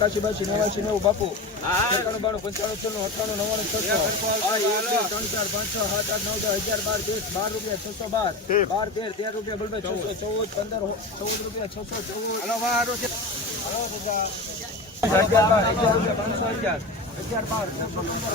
એકાશી બાસી નેવાસી નવ બાપુ. એકાણું બાણું પંચાણું છન્નું અઠ્ઠાણું નવ્વાણું છસો. ત્રણ ચાર પાંચ છ સાત આઠ નવ દસ અગિયાર બાર તેર બાર રૂપિયા છસો બાર. બાર તેર તેર રૂપિયા બલભાઈ છસો ચૌદ પંદર ચૌદ રૂપિયા છસો ચૌદ. અગિયાર બાર અગિયાર રૂપિયા પાંચસો અગિયાર. અગિયાર બાર છસો પંદર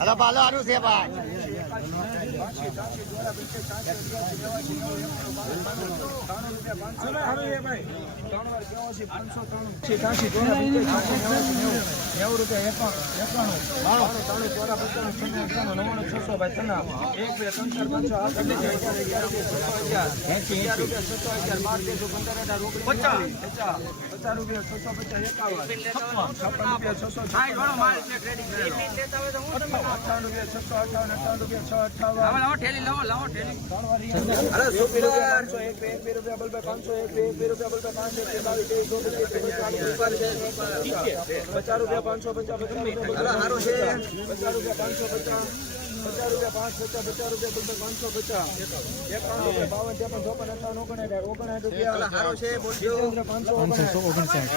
અલા બાલો હારું છે ભાઈ. નેવું રૂપિયા એકાણું એકાણું ત્રાણું ચોરા પચાસ છન્નું અઠ્ઠાણું નવ્વાણું છસો ભાઈ તના એક બે ત્રણ ચાર પાંચ આઠ અગિયાર અગિયાર અગિયાર અગિયાર રૂપિયા છસો અગિયાર બાર તેરસો પંદર હજાર રૂપિયા પચાસ પચાસ રૂપિયા છસો પચાસ. છપ્પન રૂપિયા પાંચસો પાંચસો પચાસ રૂપિયા પાંચસો પચાસ પચાસ રૂપિયા પાંચ પચાસ પચાસ રૂપિયા બલબે પાંચસો પચાસ. એકાણું રૂપિયા બાવન ત્રેપન ચોપન એકાવન ઓગણસાઠ ઓગણસાઠ રૂપિયા. પાંચસો ઓગણસાઠ.